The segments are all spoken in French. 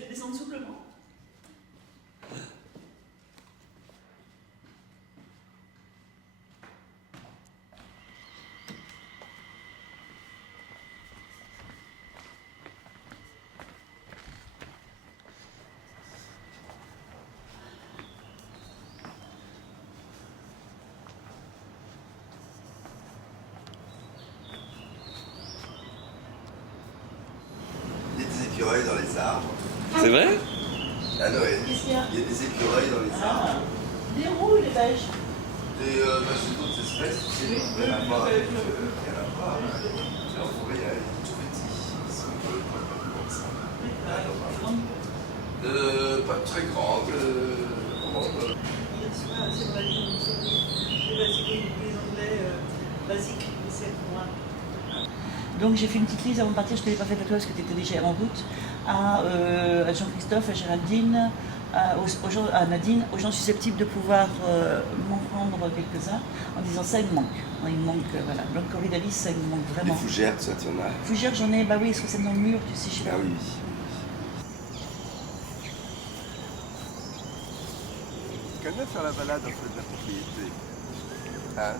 fait descendre souplement. Il y a des écureuils dans les arbres. C'est vrai? À Noël, Qu'est-ce qu'il y a? il y a des écureuils dans les arbres. Des roues, des beiges. C'est d'autres espèces, tu sais. Il y en a pas. Il y en a pas. En forêt, il y a des tout petits. Ils sont bleus, comme ça. Pas très grandes. C'est vrai, les Anglais basiques, c'est pour moi. Donc j'ai fait une petite liste avant de partir, je ne t'avais pas fait à toi parce que tu étais déjà en route, à Jean-Christophe, à Géraldine, à Nadine, aux gens susceptibles de pouvoir m'en prendre quelques-uns, en disant ça il me manque. Il me manque, voilà. Donc Corydalis, ça il me manque Les vraiment. fougères, ça, tu en as. Fougères, j'en ai, bah oui, parce que c'est dans le mur, tu sais, je sais pas. Ah oui. Quand même faire la balade un peu de la propriété. Hein?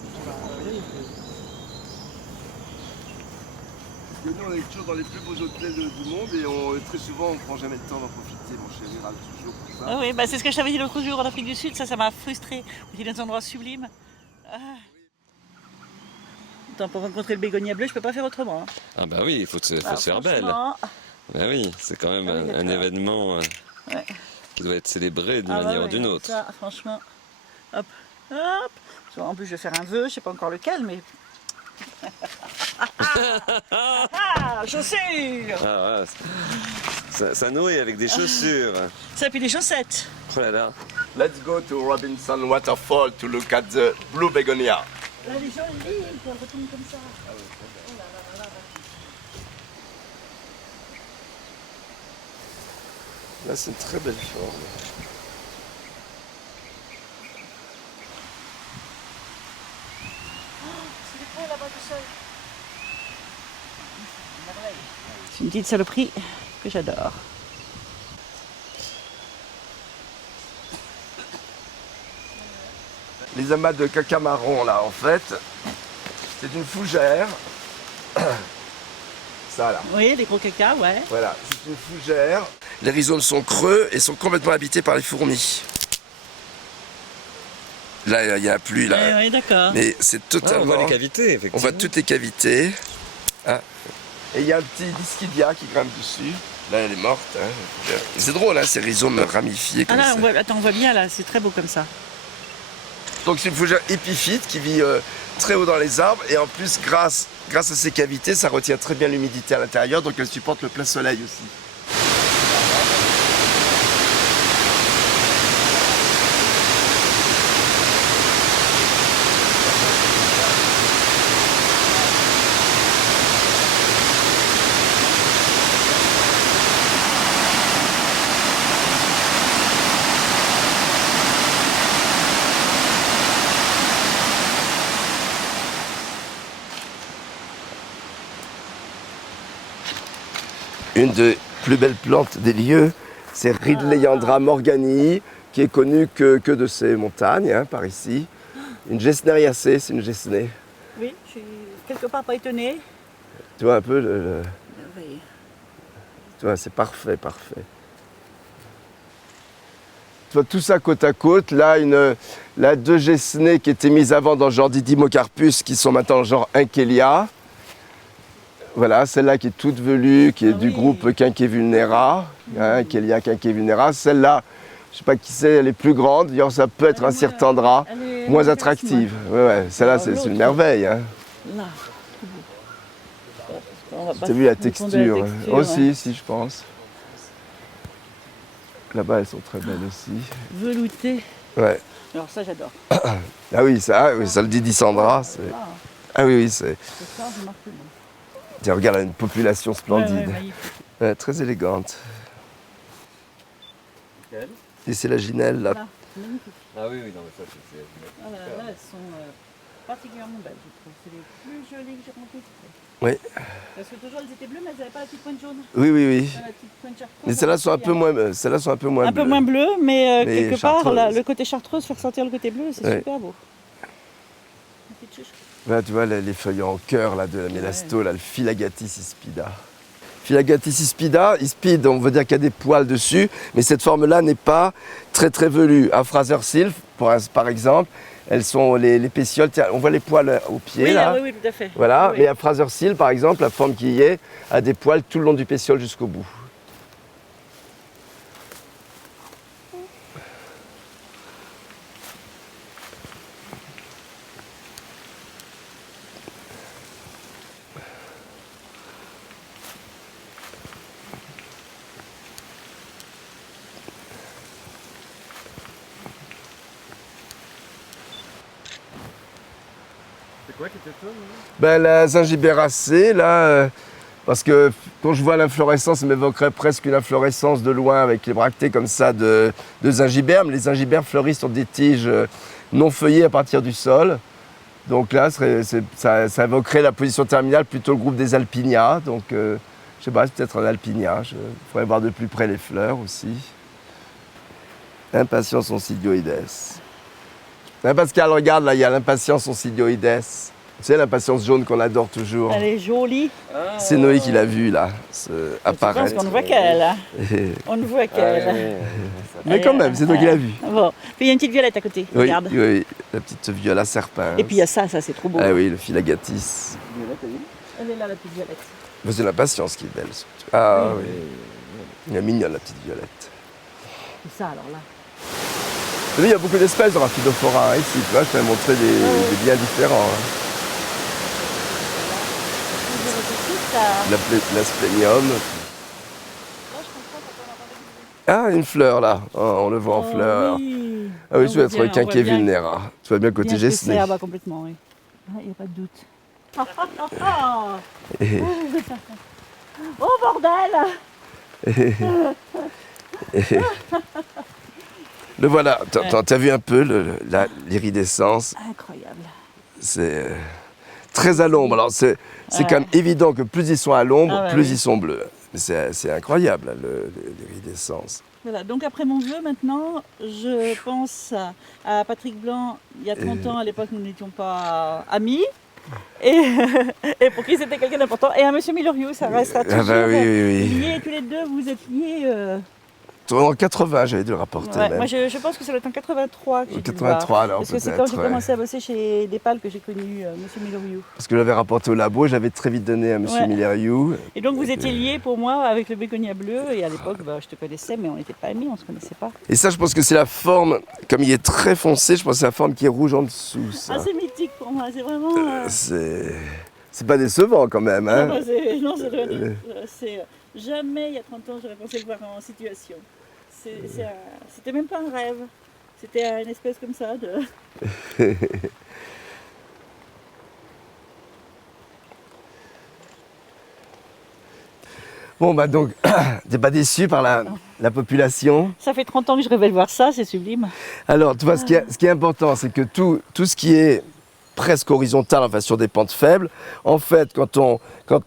Parce que nous, on est toujours dans les plus beaux hôtels du monde et très souvent, on ne prend jamais le temps d'en profiter. Mon chéri râle toujours pour ça. Ah oui, bah c'est ce que je t'avais dit l'autre jour en Afrique du Sud, ça m'a frustré. Il y a des endroits sublimes. Ah. Attends, pour rencontrer le bégonia bleu, je peux pas faire autrement. Hein. Ah bah oui, il faut se faire belle. franchement, Bah oui, c'est quand même Ah oui, un d'accord. événement Ouais. qui doit être célébré d'une Ah manière ouais, ou d'une ouais, autre. ça, franchement, hop, hop. En plus, je vais faire un vœu, je sais pas encore lequel, mais. Ah, chaussures. Ah ouais, ça nourrit avec des chaussures. Ça, puis des chaussettes. Oh là là. Let's go to Robinson Waterfall to look at the blue begonia. Là, les gens, ils retournent comme ça. Là, c'est une très belle forme. C'est des poils là-bas tout seul. C'est une petite saloperie que j'adore. Les amas de caca marron, là, en fait, c'est une fougère. Ça, là. Oui, des gros caca, ouais. Voilà, c'est une fougère. Les rhizomes sont creux et sont complètement habités par les fourmis. Là, il n'y a plus, là. Oui, d'accord. Mais c'est Ah, on totalement... voit les cavités, effectivement. On voit toutes les cavités. Ah. Et il y a un petit dischidia qui grimpe dessus. Là, elle est morte. Hein. C'est drôle, hein, ces rhizomes ramifiés Ah comme là, ça. on voit bien là, c'est très beau comme ça. Donc c'est une fougère épiphyte qui vit très haut dans les arbres. Et en plus, grâce à ses cavités, ça retient très bien l'humidité à l'intérieur. Donc elle supporte le plein soleil aussi. Une des plus belles plantes des lieux, c'est Ridleyandra morganii, qui est connue que de ces montagnes, hein, par ici. Une Gesneriacée, c'est une gesnée. Oui, je suis quelque part pas étonnée. Tu vois un peu, Oui. tu vois, c'est parfait, parfait. Tu vois, tout ça côte à côte. Là, deux gesnées qui étaient mises avant dans le genre Didymocarpus, qui sont maintenant dans le genre Inkelia. Voilà, celle-là qui est toute velue, qui est du groupe Quinquevulnera, hein, Inkelia Quinquevulnera. Celle-là, je ne sais pas qui c'est, elle est plus grande. D'ailleurs, ça peut être un Cirtandra, moins attractive. Ouais, celle-là, c'est une merveille. Hein. Là, Tu as vu la texture, aussi, si, je pense. Là-bas, elles sont très belles aussi. Velouté. Ouais. Alors ça, j'adore. Ah oui, ça le dit Dissandra. Ah oui, c'est... Ça, je marque le nom. Tiens, regarde, elle a une population splendide. Magnifique. Ouais, très élégante. Et c'est la ginelle, là. Là, magnifique. Ah oui, non, mais ça, c'est... Ah là, elles sont particulièrement belles, je trouve. C'est les plus jolies que j'ai rencontrées. Oui. Parce que toujours elles étaient bleues, mais elles n'avaient pas la petite pointe jaune. Oui. La petite pointe chartreuse. Mais celles-là sont un peu moins, Un peu moins bleues, mais Mais quelque part, chartreuse. le côté chartreuse, faire sentir le côté bleu, c'est Ouais. super beau. Une petite chouche. Là, tu vois les feuilles en cœur là, de la mélasto, là, le Phylagatis ispida. Phylagatis ispida, ispide, on veut dire qu'il y a des poils dessus, mais cette forme-là n'est pas très très velue. À Fraser Sylph, par exemple, elles sont les pétioles, tiens, on voit les poils au pied Oui, là. oui, tout à fait. Voilà, Oui. mais à Fraser Sylph, par exemple, la forme qui y est a des poils tout le long du pétiole jusqu'au bout. C'est quoi qui t'étonne? Ben, la gingibéracée, là, parce que quand je vois l'inflorescence, ça m'évoquerait presque une inflorescence de loin avec les bractées comme ça de gingibères. Mais les gingibères fleurissent sur des tiges non feuillées à partir du sol. Donc là, ça évoquerait la position terminale, plutôt le groupe des alpinia. Donc, je sais pas, c'est peut-être un alpinia. Il faudrait voir de plus près les fleurs aussi. Impatience oncydioides. Hein, Pascal, regarde, là, il y a l'impatience oncydioides. Tu sais, l'impatience jaune qu'on adore toujours. Elle est jolie. C'est Noé qui l'a vu, là, Je apparaître. pense qu'on ne voit qu'elle. Hein. On ne voit qu'elle. Mais quand même, c'est toi qui l'as vu. Bon. Puis il y a une petite violette à côté. Oui, Regarde. oui, la petite viola serpin. Et puis il y a ça, c'est trop beau. Ah oui, le Phylagatis. Elle est là, la petite violette. Mais c'est l'impatience qui est belle, surtout. Ah oui. Elle est mignonne, la petite violette. Et ça, alors là. Vous savez, il y a beaucoup d'espèces dans Rhaphidophora, hein, ici. Tu vois, je t'ai montré des biens différents. Hein. L'asplenium. Ah, une fleur, là. Oh, on le voit en fleur. Oui. Ah oui, On tu vas voit être bien, quinqué vulnéra. Tu vois bien le côté bien que gesné. c'est, ah bah complètement, oui. Il n'y a pas de doute. Oh bordel! Le voilà. T'as vu un peu l'iridescence. Incroyable. C'est très à l'ombre. Alors c'est quand même évident que plus ils sont à l'ombre, Ah ouais, plus oui. ils sont bleus. C'est incroyable, l'iridescence. Voilà, donc après mon vœu maintenant, je pense à Patrick Blanc, il y a 30 ans, à l'époque nous n'étions pas amis, et pour qui c'était quelqu'un d'important, et à Monsieur Miloriou, ça restera toujours oui. lié, tous les deux, vous êtes liés. En 80, j'avais dû le rapporter Ouais, même. moi je pense que ça doit être en 83 que j'ai dû le 83 voir. alors Parce que c'est peut-être, quand j'ai ouais. commencé à bosser chez Despal que j'ai connu Monsieur Miloriou. Parce que je l'avais rapporté au labo, j'avais très vite donné à Monsieur Ouais. Mileriou. Et donc vous étiez liés pour moi avec le bégonia bleu, et à l'époque je te connaissais, mais on n'était pas amis, on ne se connaissait pas. Et ça, je pense que c'est la forme, comme il est très foncé, je pense que c'est la forme qui est rouge en dessous. Ça. Ah, c'est mythique pour moi, c'est vraiment. C'est pas décevant quand même. Hein. Non, c'est jamais il y a 30 ans j'aurais pensé le voir en situation. C'était même pas un rêve, c'était une espèce comme ça de. Bon, bah donc, t'es pas déçu par la population? Ça fait 30 ans que je rêvais de voir ça, c'est sublime. Alors, tu vois, ce qui est important, c'est que tout ce qui est presque horizontal, enfin sur des pentes faibles, en fait, quand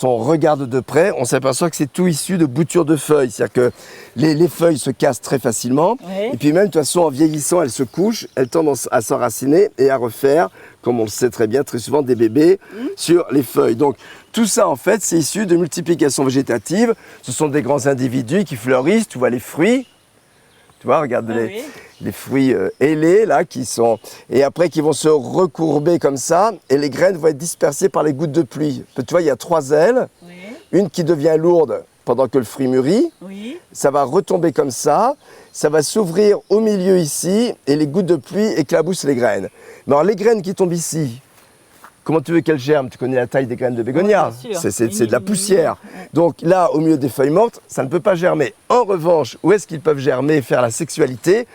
on regarde de près, on s'aperçoit que c'est tout issu de boutures de feuilles. C'est-à-dire que les feuilles se cassent très facilement. Ouais. Et puis même, de toute façon, en vieillissant, elles se couchent, elles tendent à s'enraciner et à refaire, comme on le sait très bien, très souvent des bébés sur les feuilles. Donc, tout ça, en fait, c'est issu de multiplication végétative. Ce sont des grands individus qui fleurissent. Tu vois les fruits. Tu vois, regarde les fruits ailés, là, qui sont... Et après, qui vont se recourber comme ça. Et les graines vont être dispersées par les gouttes de pluie. Tu vois, il y a 3 ailes. Oui, Une qui devient lourde pendant que le fruit mûrit. oui. Ça va retomber comme ça. Ça va s'ouvrir au milieu ici. Et les gouttes de pluie éclaboussent les graines. Mais alors, les graines qui tombent ici, comment tu veux qu'elles germent? Tu connais la taille des graines de bégonia. Ouais, bien sûr. C'est de la poussière. Ouais. Donc là, au milieu des feuilles mortes, ça ne peut pas germer. En revanche, où est-ce qu'ils peuvent germer et faire la sexualité?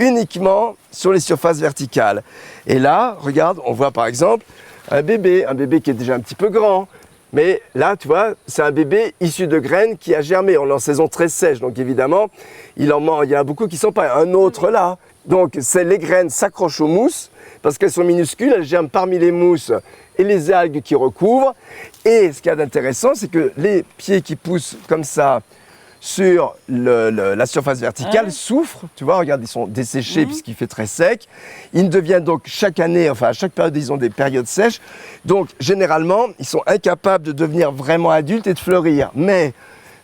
Uniquement sur les surfaces verticales. Et là, regarde, on voit par exemple un bébé qui est déjà un petit peu grand. Mais là, tu vois, c'est un bébé issu de graines qui a germé. On est en saison très sèche, donc évidemment, il y en a beaucoup qui sont pas. Un autre là. Donc les graines s'accrochent aux mousses parce qu'elles sont minuscules, elles germent parmi les mousses et les algues qui recouvrent. Et ce qu'il y a d'intéressant, c'est que les pieds qui poussent comme ça sur la surface verticale souffrent. Tu vois, regarde, ils sont desséchés puisqu'il fait très sec. Ils deviennent donc chaque année, enfin à chaque période, ils ont des périodes sèches. Donc généralement, ils sont incapables de devenir vraiment adultes et de fleurir. Mais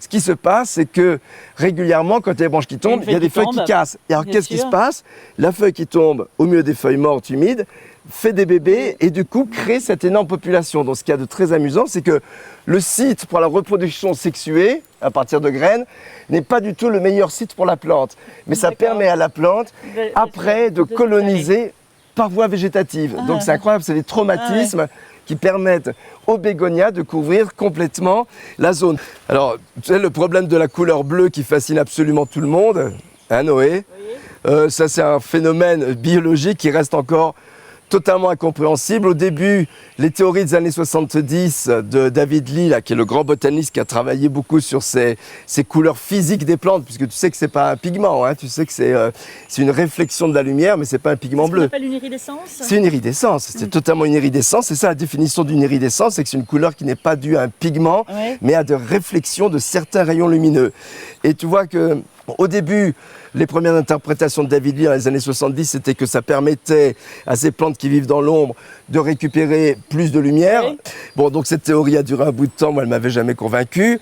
ce qui se passe, c'est que régulièrement, quand il y a des branches qui tombent, il y a des feuilles qui cassent. Et alors, qu'est-ce qui se passe? La feuille qui tombe au milieu des feuilles mortes, humides, fait des bébés et du coup crée cette énorme population. Donc, ce qu'il y a de très amusant, c'est que le site pour la reproduction sexuée, à partir de graines, n'est pas du tout le meilleur site pour la plante. Mais ça permet à la plante, après, de coloniser par voie végétative. Donc, c'est incroyable, c'est des traumatismes qui permettent aux bégonias de couvrir complètement la zone. Alors, tu sais, le problème de la couleur bleue qui fascine absolument tout le monde, hein, Noé, ça c'est un phénomène biologique qui reste encore totalement incompréhensible. Au début, les théories des années 70 de David Lee, là, qui est le grand botaniste qui a travaillé beaucoup sur ces couleurs physiques des plantes, puisque tu sais que c'est pas un pigment, hein, tu sais que c'est une réflexion de la lumière, mais c'est pas un pigment bleu. C'est ce qu'on appelle une iridescence. C'est une iridescence, c'est totalement une iridescence. C'est ça la définition d'une iridescence, c'est que c'est une couleur qui n'est pas due à un pigment, mais à de réflexions de certains rayons lumineux. Et tu vois que au début, les premières interprétations de David Lee dans les années 70, c'était que ça permettait à ces plantes qui vivent dans l'ombre de récupérer plus de lumière. Bon, donc cette théorie a duré un bout de temps, moi elle m'avait jamais convaincu.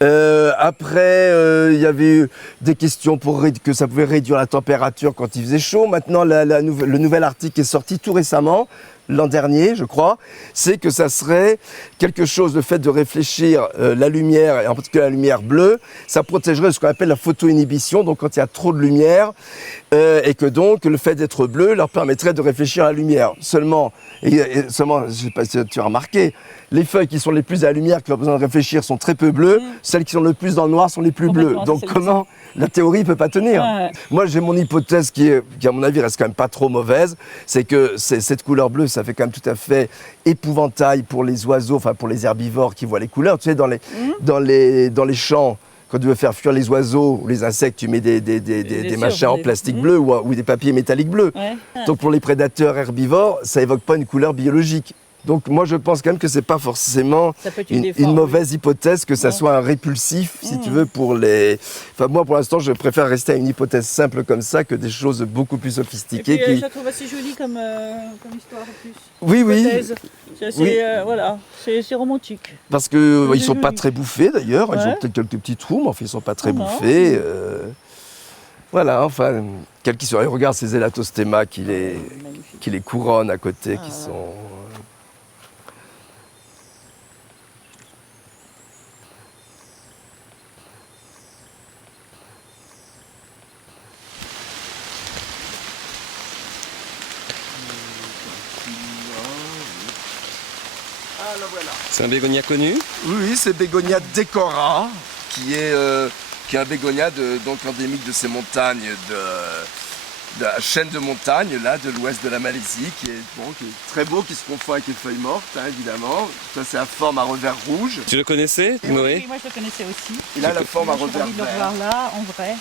Après, il y avait eu des questions pour que ça pouvait réduire la température quand il faisait chaud. Maintenant, le nouvel article est sorti tout récemment, l'an dernier, je crois, c'est que ça serait quelque chose, le fait de réfléchir la lumière, et en particulier la lumière bleue, ça protégerait ce qu'on appelle la photoinhibition, donc quand il y a trop de lumière, et que donc le fait d'être bleu leur permettrait de réfléchir à la lumière. Seulement, seulement, je ne sais pas si tu as remarqué, les feuilles qui sont les plus à la lumière, qui ont besoin de réfléchir, sont très peu bleues, celles qui sont le plus dans le noir sont les plus bleues. Donc comment la théorie ne peut pas tenir? Moi j'ai mon hypothèse qui à mon avis reste quand même pas trop mauvaise, c'est que cette couleur bleue, ça fait quand même tout à fait épouvantail pour les oiseaux, enfin pour les herbivores qui voient les couleurs. Tu sais, dans les champs, quand tu veux faire fuir les oiseaux ou les insectes, tu mets des machins en plastique bleu ou des papiers métalliques bleus. Donc pour les prédateurs herbivores, ça évoque pas une couleur biologique. Donc moi je pense quand même que c'est pas forcément une mauvaise hypothèse que ça soit un répulsif, si tu veux, pour les... Enfin moi pour l'instant je préfère rester à une hypothèse simple comme ça que des choses beaucoup plus sophistiquées. Et puis, je trouve assez joli comme histoire en plus. Oui, oui. C'est assez, voilà, c'est romantique. Parce qu'ils ne sont pas très bouffés d'ailleurs, ils ont peut-être quelques petits trous, mais enfin ils ne sont pas très bouffés. Voilà, enfin, quel qu'il soit. Regarde ces Elatostema qui les couronnent à côté, qui sont... C'est un bégonia connu? Oui, c'est Bégonia decora, qui est un bégonia donc endémique de ces montagnes, de la chaîne de montagnes là, de l'ouest de la Malaisie, qui est très beau, qui se confond avec les feuilles mortes, hein, évidemment. Ça, c'est la forme à revers rouge. Tu le connaissais, Noé? Oui, moi je le connaissais aussi. Il a la forme à revers vert. vert. Le voir là, en vrai.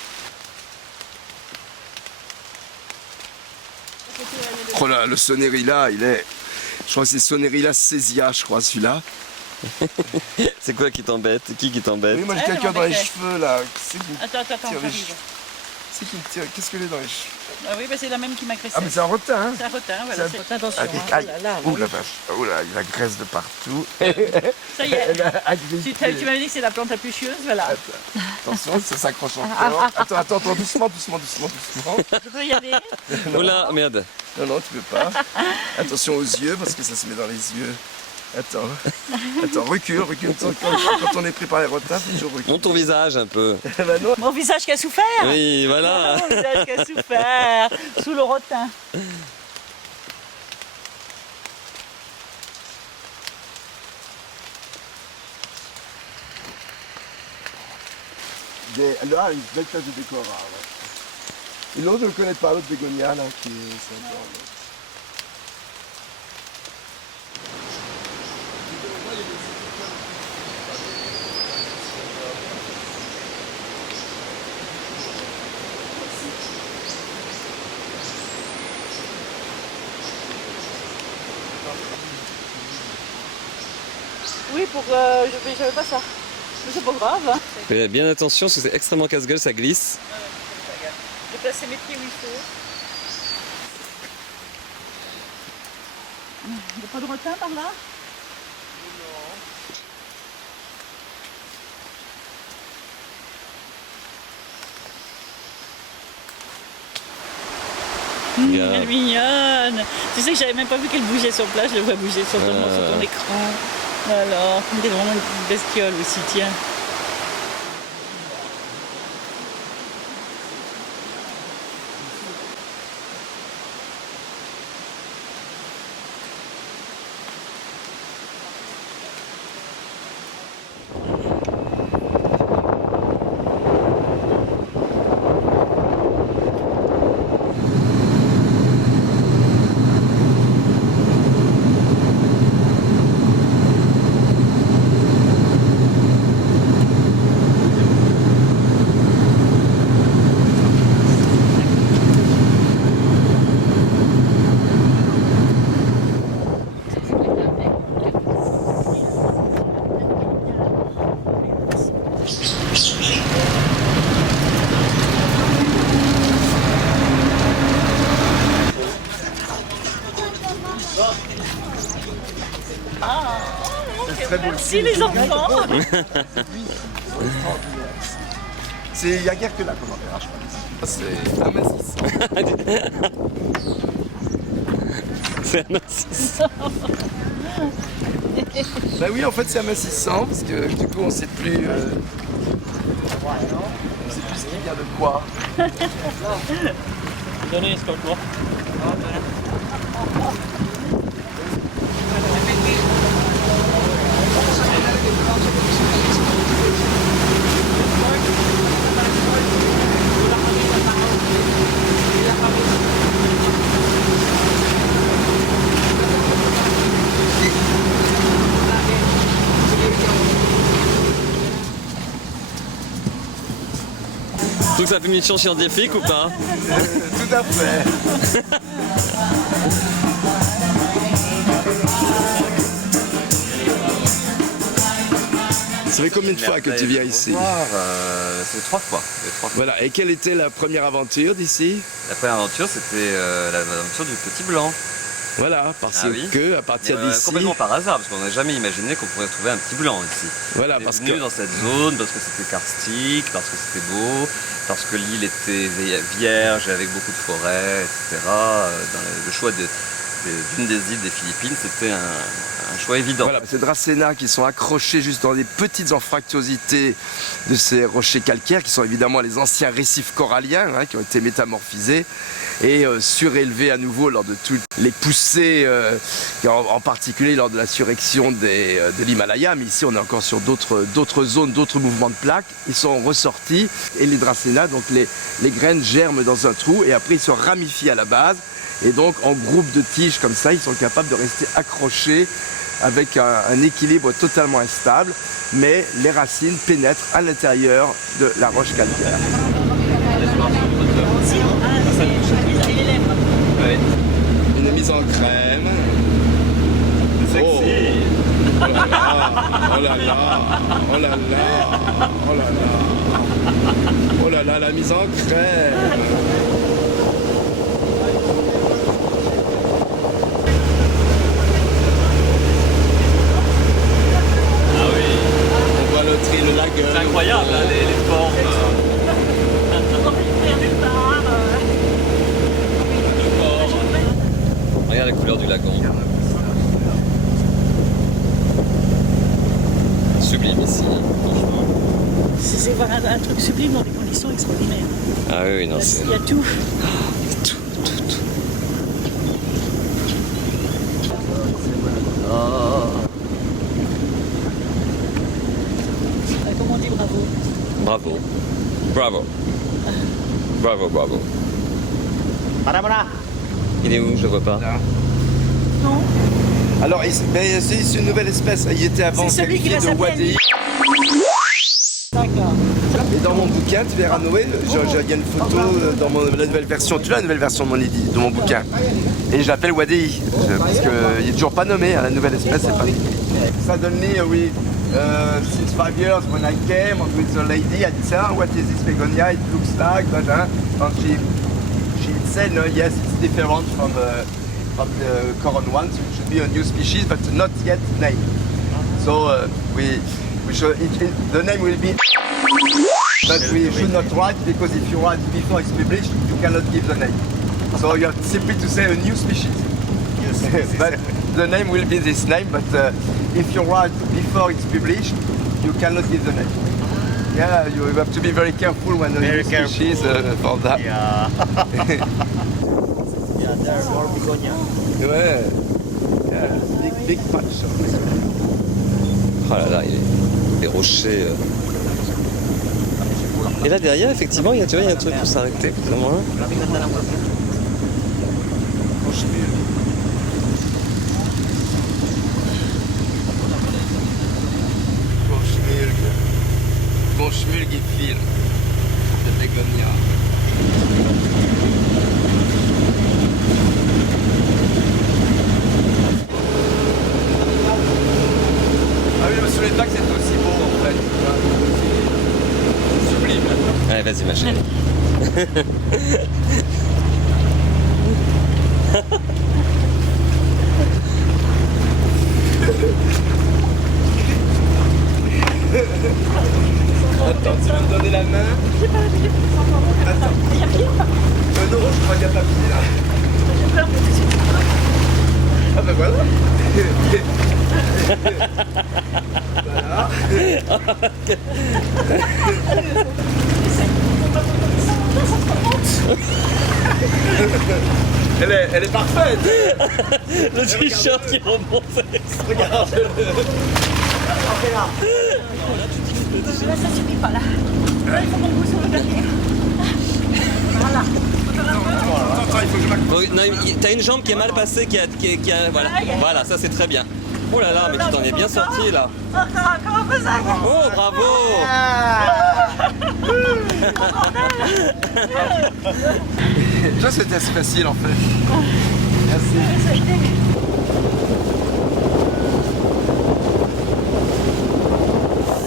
Oh là, le Sonerilla, il est... Je crois que c'est Sonerilla Cesia, je crois, celui-là. C'est quoi qui t'embête? Qui t'embête? Oui, moi j'ai quelqu'un dans les cheveux, là. Attends, j'arrive. C'est qui me tire? Qu'est-ce que j'ai dans les cheveux? Ah oui, bah c'est la même qui m'a agressé. Ah, mais c'est un rotin, hein? C'est un rotin, voilà. Attention. Aïe, ouh la vache. Ouh là, il a graisse de partout. Ça y est. Elle a agressé. Tu m'avais dit que c'est la plante la plus chieuse, voilà. Attention, ça s'accroche encore. Attends, doucement. Je peux y aller? Oula, merde. Non, tu peux pas. Attention aux yeux, parce que ça se met dans les yeux. Attends, recule. Quand on est pris par les rotins, faut toujours reculer. Montre ton visage un peu. Bah non. Mon visage qui a souffert. Oui, voilà. Mon visage qui a souffert sous le rotin. Là, une belle tache de décora. Ouais. Et l'autre, je ne le connais pas, l'autre bégonia, là, qui est... Oui, je savais pas ça. Mais c'est pas grave. Hein. Fais bien attention parce que c'est extrêmement casse-gueule, ça glisse. Je vais placer mes pieds où il faut. Il n'y a pas de requin par là? Elle est mignonne. Tu sais que j'avais même pas vu qu'elle bougeait sur place, je la vois bouger sur ton écran. Alors, elle est vraiment une bestiole aussi, tiens. Merci les enfants. Il n'y a guère que là qu'on en verra, je pense. C'est un massif. C'est un insiste. Bah oui, en fait, c'est amassissant parce que du coup, on ne sait plus. On sait plus ce qui vient de quoi. Donnez, c'est quoi? Donc ça fait une mission scientifique ou pas? Tout à fait. Ça fait combien de fois que tu viens ici? C'est 3 fois. Voilà, et quelle était la première aventure d'ici? La première aventure, c'était l'aventure du Petit Blanc. Voilà, parce oui. que à partir d'ici... Complètement par hasard, parce qu'on n'a jamais imaginé qu'on pourrait trouver un Petit Blanc ici. Voilà, On est parce venu que... dans cette zone, parce que c'était karstique, parce que c'était beau, parce que l'île était vierge avec beaucoup de forêts, etc. Dans le choix d'une des îles des Philippines, c'était un choix évident. Voilà, ces dracénas qui sont accrochés juste dans des petites anfractuosités de ces rochers calcaires, qui sont évidemment les anciens récifs coralliens, hein, qui ont été métamorphisés et surélevés à nouveau lors de toutes les poussées, en particulier lors de la surrection de l'Himalaya. Mais ici, on est encore sur d'autres zones, d'autres mouvements de plaques. Ils sont ressortis et les dracénas, donc les graines germent dans un trou et après ils se ramifient à la base. Et donc, en groupe de tiges comme ça, ils sont capables de rester accrochés avec un équilibre totalement instable, mais les racines pénètrent à l'intérieur de la roche calcaire. Une mise en crème. Sexy. Oh là là, oh là là, oh là là, oh là là, oh là là, la mise en crème. Le lac. C'est incroyable, hein, les formes. Regarde la couleur du lagon. Sublime ici, franchement. C'est vraiment un truc sublime dans des conditions extraordinaires. Ah oui, non, c'est... Il y a tout. Tout. Comment on dit bravo? Bravo. Il est où? Je le vois pas. Non. Alors, c'est une nouvelle espèce. Il était avant C'est celui qui qualifié va de s'appeler Wadi. D'accord. Et dans mon bouquin, tu verras Noé, il y a une photo dans la nouvelle version. Tu as la nouvelle version de mon bouquin. Et je l'appelle Wadi. Parce qu'il n'est toujours pas nommé, hein, la nouvelle espèce, c'est pas. Ça donne oui. Since 5 years when I came with the lady, I said, what is this begonia? It looks like, but and she said, no, yes, it's different from the current one, so it should be a new species, but not yet named. So we should, the name will be, but we should not write, because if you write before it's published, you cannot give the name. So you have simply to say a new species. Yes. But the name will be this name, but if you write before it's published, you cannot give the name. Yeah, you have to be very careful when the new species for that. Yeah. Yeah, there are more begonia. Ouais. Yeah, big patch. Oh là là, les rochers. Et là derrière, effectivement, tu vois, il y a un truc pour s'arrêter, plus ou moins. Bon schmilg et fil de bégonia. Ah oui, je me souvenais pas que c'était aussi beau en fait. C'est sublime. Allez, vas-y ma chérie. Attends, tu veux me donner la main? Attends. Non, je crois qu'il n'y a pas pied là. J'ai peur tout de suite. Ah ben voilà. Voilà. Elle est parfaite. Le t-shirt qui remonte. Regarde-le. Là, ça suffit pas là. Là, il faut qu'on pousse sur le dernier. Voilà. Attends, il faut que je m'accroche. Bon, non, t'as une jambe qui est mal passée, voilà. Voilà, ça c'est très bien. Oh là là, mais tu t'en es bien sorti là. Encore un peu ça. Oh, bravo. Ça c'était assez facile en fait. Merci.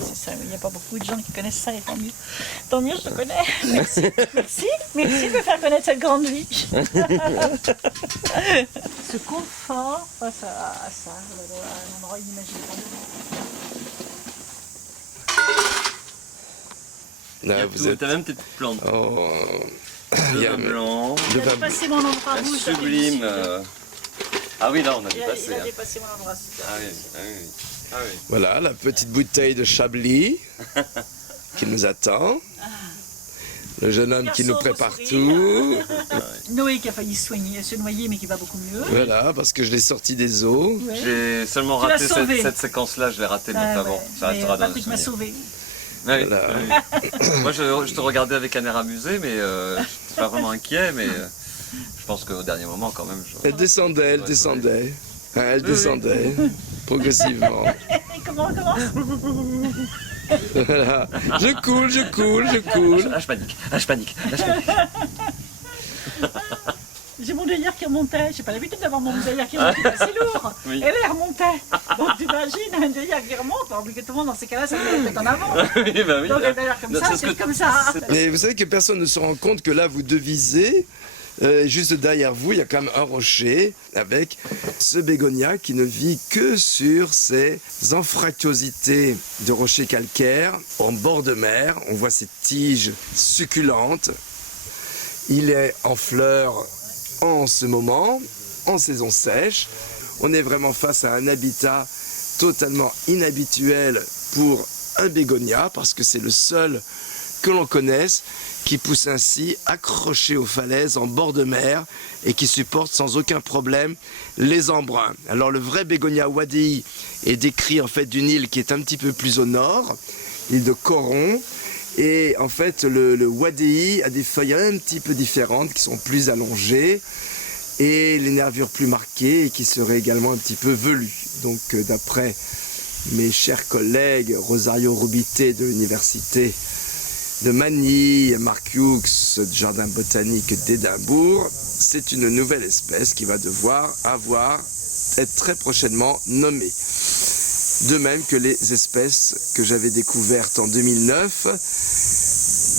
C'est ça, il n'y a pas beaucoup de gens qui connaissent ça et tant mieux. Tant mieux, je le connais. Merci. Merci de me faire connaître cette grande vie. Ce confort face à ça, un endroit inimaginable. Là, vous êtes... T'as même tes petites plantes. Oh. Le vin blanc. Il a dépassé mon endroit rouge. Sublime. Ah oui, là on a Il dépassé. a dépassé mon endroit. Ah oui, ah oui. Ah oui. Voilà la petite bouteille de Chablis qui nous attend. Le jeune homme qui nous prépare tout. Noé qui a failli se noyer mais qui va beaucoup mieux. Voilà, parce que je l'ai sorti des eaux. Ouais. J'ai seulement Tu l'as raté sauvé. cette séquence-là, je l'ai ratée Ah, notamment. ouais. Ça Mais restera dans le Patrick m'a souvenir. sauvé. Ouais, Voilà. ouais. Moi je te regardais avec un air amusé, mais je n'étais pas vraiment inquiet, mais je pense qu'au dernier moment quand même. Elle descendait, elle descendait. Hein, elle descendait progressivement. Comment Voilà. Je coule, je coule, je coule. Ah, je panique, ah, je panique, ah, je panique. J'ai mon délire qui remontait. J'ai pas l'habitude d'avoir mon délire qui remonte, c'est lourd. Oui. Et là, il remontait. Donc t'imagines un délire qui remonte, obligatoirement dans ces cas-là, ça doit être en avant. Oui, bah oui. Donc un délire comme Non, ça, c'est ce c'est que- comme ça. Mais vous savez que personne ne se rend compte que là, vous devisez. Juste derrière vous, il y a quand même un rocher avec ce bégonia qui ne vit que sur ces anfractuosités de rochers calcaires en bord de mer. On voit ces tiges succulentes. Il est en fleurs en ce moment, en saison sèche. On est vraiment face à un habitat totalement inhabituel pour un bégonia parce que c'est le seul que l'on connaisse qui pousse ainsi accroché aux falaises en bord de mer et qui supporte sans aucun problème les embruns. Alors le vrai bégonia wadéi est décrit en fait d'une île qui est un petit peu plus au nord, l'île de Coron. Et en fait le wadéi a des feuilles un petit peu différentes qui sont plus allongées et les nervures plus marquées et qui seraient également un petit peu velues. Donc d'après mes chers collègues Rosario Rubité de l'université de Manille, Mark Hughes du jardin botanique d'Édimbourg, c'est une nouvelle espèce qui va devoir être très prochainement nommée. de même que les espèces que j'avais découvertes en 2009,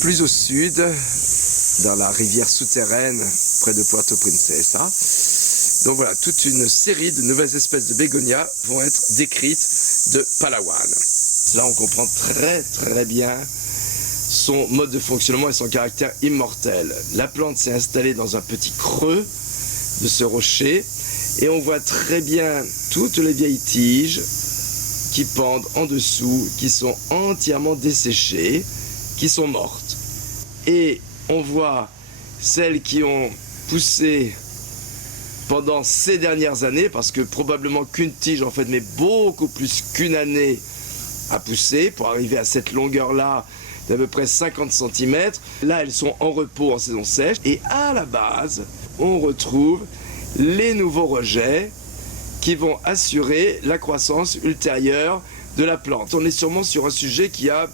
plus au sud, dans la rivière souterraine près de Puerto Princesa. Donc voilà, toute une série de nouvelles espèces de bégonias vont être décrites de Palawan. Là, on comprend très bien son mode de fonctionnement et son caractère immortel. La plante s'est installée dans un petit creux de ce rocher et on voit très bien toutes les vieilles tiges qui pendent en dessous, qui sont entièrement desséchées, qui sont mortes. Et on voit celles qui ont poussé pendant ces dernières années, parce que probablement qu'une tige en fait met beaucoup plus qu'une année à pousser pour arriver à cette longueur-là d'à peu près 50 cm. Là, elles sont en repos en saison sèche. Et à la base, on retrouve les nouveaux rejets qui vont assurer la croissance ultérieure de la plante. On est sûrement sur un sujet qui a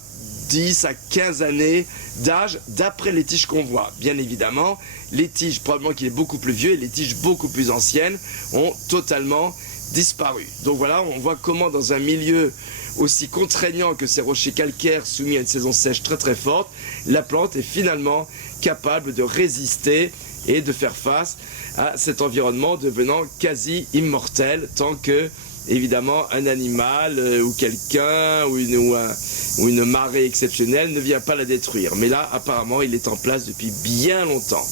10 à 15 années d'âge d'après les tiges qu'on voit. Bien évidemment, les tiges, probablement qu'il est beaucoup plus vieux, et les tiges beaucoup plus anciennes ont totalement disparu. Donc voilà, on voit comment dans un milieu aussi contraignant que ces rochers calcaires soumis à une saison sèche très forte, la plante est finalement capable de résister et de faire face à cet environnement devenant quasi immortel tant que, évidemment, un animal ou quelqu'un ou une marée exceptionnelle ne vient pas la détruire. Mais là, apparemment, il est en place depuis bien longtemps.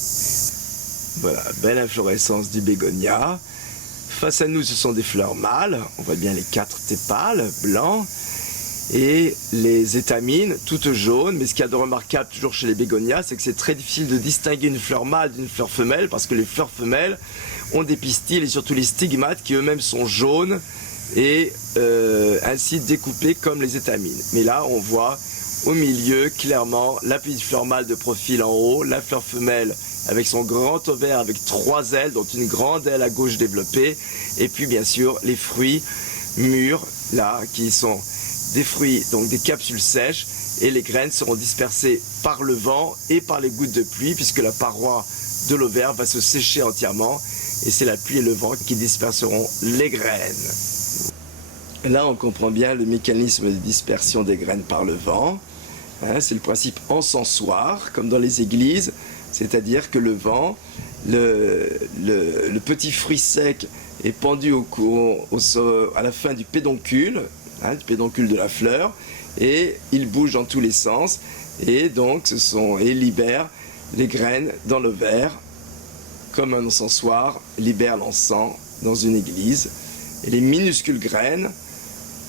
Voilà, belle inflorescence du bégonia. Face à nous, ce sont des fleurs mâles. On voit bien les 4 tépales blancs et les étamines toutes jaunes. Mais ce qu'il y a de remarquable toujours chez les bégonias, c'est que c'est très difficile de distinguer une fleur mâle d'une fleur femelle parce que les fleurs femelles ont des pistils et surtout les stigmates qui eux-mêmes sont jaunes et ainsi découpés comme les étamines. Mais là, on voit au milieu clairement la petite fleur mâle de profil en haut, la fleur femelle avec son grand ovaire avec 3 ailes, dont une grande aile à gauche développée, et puis bien sûr les fruits mûrs là qui sont des fruits, donc des capsules sèches, et les graines seront dispersées par le vent et par les gouttes de pluie puisque la paroi de l'ovaire va se sécher entièrement et c'est la pluie et le vent qui disperseront les graines. Là on comprend bien le mécanisme de dispersion des graines par le vent. C'est le principe encensoir comme dans les églises, c'est-à-dire que le vent, le petit fruit sec est pendu à la fin du pédoncule de la fleur, et il bouge dans tous les sens, et donc et libère les graines dans l'ovaire, comme un encensoir libère l'encens dans une église. Et les minuscules graines,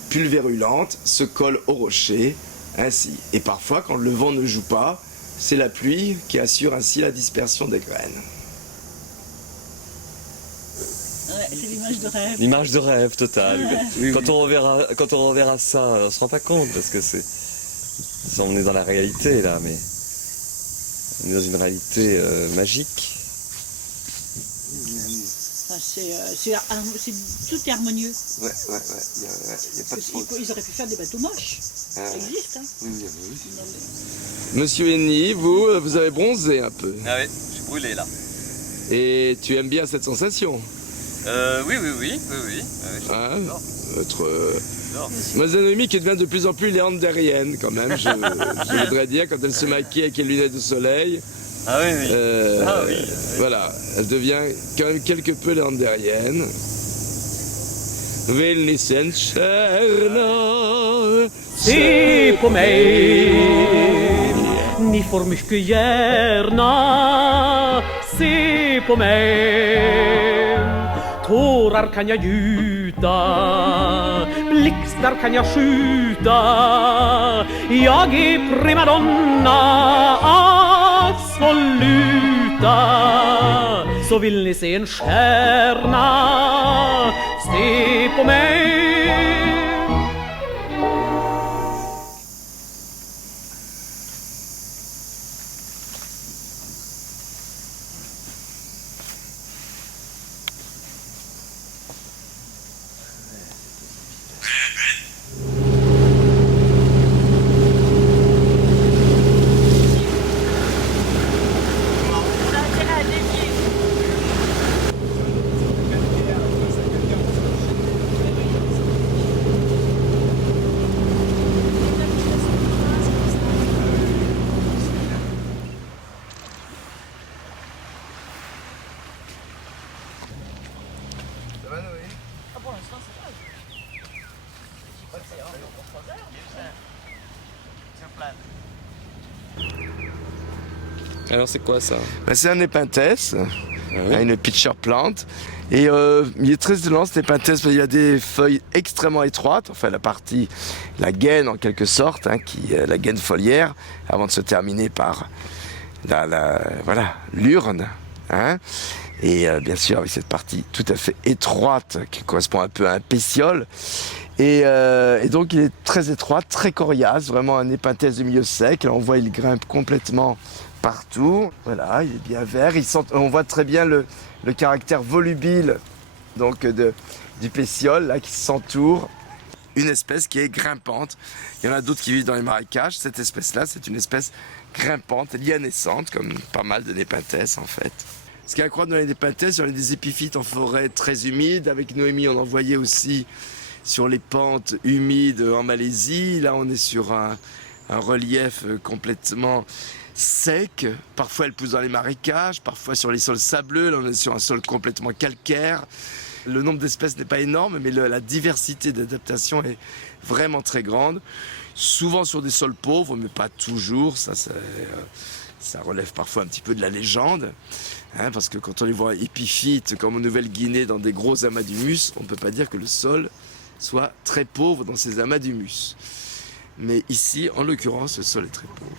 pulvérulentes, se collent au rocher, ainsi. Et parfois, quand le vent ne joue pas, c'est la pluie qui assure ainsi la dispersion des graines. Ouais, c'est l'image de rêve. L'image de rêve totale. Oui, quand on reverra ça, on se rend pas compte parce que on est dans la réalité là, mais on est dans une réalité magique. Enfin, tout est harmonieux. Ouais. Y a pas de faute. Ils auraient pu faire des bateaux moches. Ça existe, hein. Oui. Monsieur Henny, vous avez bronzé un peu. Ah oui, je suis brûlé là. Et tu aimes bien cette sensation? Oui. Mademoiselle Noémie qui devient de plus en plus léandérienne quand même, je voudrais dire, quand elle se maquille avec les lunettes de soleil. Ah oui. Voilà, elle devient quand même quelque peu léandérienne. Vill ni sen stjärna Se på mig, ni får mycket gärna se på mig. Tårar kan jag gjuta, blixtar kan jag skjuta. Jag är primadonna, absoluta. Så vill ni se en stjärna, se på mig. Alors c'est quoi ça? C'est un épinthès, une pitcher plant. Et il est très étonnant cet épinthès parce qu'il y a des feuilles extrêmement étroites, enfin la gaine en quelque sorte, la gaine foliaire, avant de se terminer par l'urne. Et bien sûr avec cette partie tout à fait étroite qui correspond un peu à un pétiole. Et donc il est très étroit, très coriace, vraiment un épinthès de milieu sec. Là on voit il grimpe complètement partout. Voilà, il est bien vert. On voit très bien le caractère volubile donc, du pétiole là, qui s'entoure. Une espèce qui est grimpante. Il y en a d'autres qui vivent dans les marécages. Cette espèce-là, c'est une espèce grimpante, lianescente, comme pas mal de népinthès en fait. Ce qui est incroyable dans les népinthès, il y a des épiphytes en forêt très humide. Avec Noémie, on en voyait aussi sur les pentes humides en Malaisie. Là, on est sur un relief complètement sec. Parfois, elle pousse dans les marécages, parfois sur les sols sableux. Là, on est sur un sol complètement calcaire. Le nombre d'espèces n'est pas énorme, mais la diversité d'adaptation est vraiment très grande. Souvent sur des sols pauvres, mais pas toujours. Ça relève parfois un petit peu de la légende. Parce que quand on les voit épiphytes, comme en Nouvelle-Guinée, dans des gros amas d'humus, on ne peut pas dire que le sol soit très pauvre dans ces amas d'humus. Mais ici, en l'occurrence, le sol est très pauvre.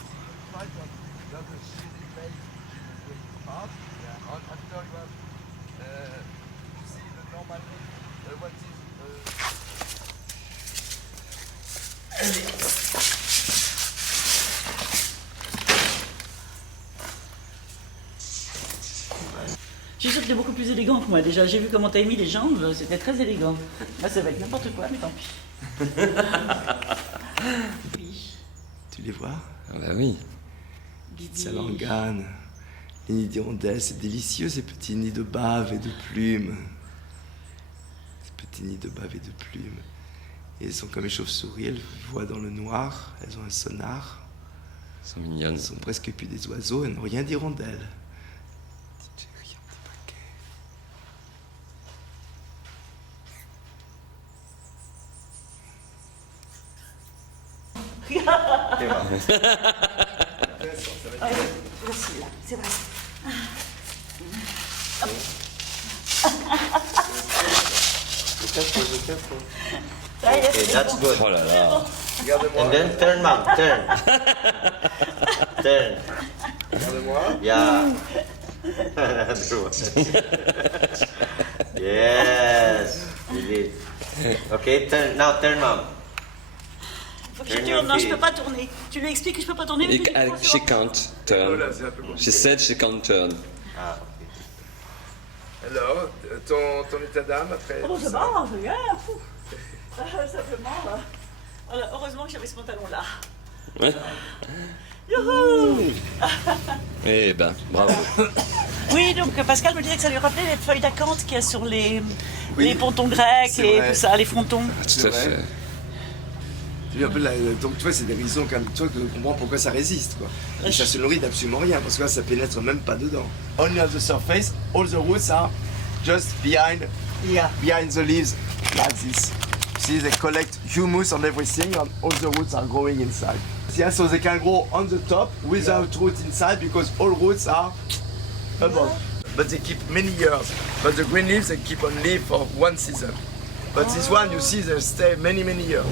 Je suis sûre que tu es beaucoup plus élégant que moi. Déjà, j'ai vu comment tu as mis les jambes, c'était très élégant. Moi, ça va être n'importe quoi, mais tant pis. Oui. Tu les vois? Ah bah oui. Salangane, les nids d'hirondelles, c'est délicieux ces petits nids de bave et de plumes. Ces petits nids de bave et de plumes. Et elles sont comme les chauves-souris, elles voient dans le noir, elles ont un sonar. Elles sont mignonnes. Elles sont presque plus des oiseaux, elles n'ont rien d'hirondelles. Voici là, c'est vrai. Okay, that's good. Oh là là. Regarde-moi. And then turn, mom, turn. Turn. Regarde-moi. Yeah. Another one. Yes. You did. Okay, turn. Now turn, mom. Faut que je tourne, non, je peux pas tourner. Tu lui expliques que je peux pas tourner. She can't turn. Voilà, c'est un peu compliqué. She said she can't turn. Ah, Alors, ton état d'âme après Oh, ça va, c'est bien, fou. Simplement, voilà, heureusement que j'avais ce pantalon-là. Ouais. Youhou. Eh ben, bravo. Oui, donc Pascal me disait que ça lui rappelait les feuilles d'acanthe qu'il y a sur les pontons grecs et vrai. tout ça, les frontons. Tout à fait. Tu vois, un peu donc tu vois, c'est des raisons quand toi que tu comprends pourquoi ça résiste quoi. Et ça se nourrit d'absolument rien parce que là ça pénètre même pas dedans. Only on the surface, all the roots are just behind the leaves like this. See, they collect humus and everything and all the roots are growing inside. Yeah, so they can grow on the top without roots inside because all roots are above. But they keep many years. But the green leaves they keep only for one season. But this one you see they stay many years.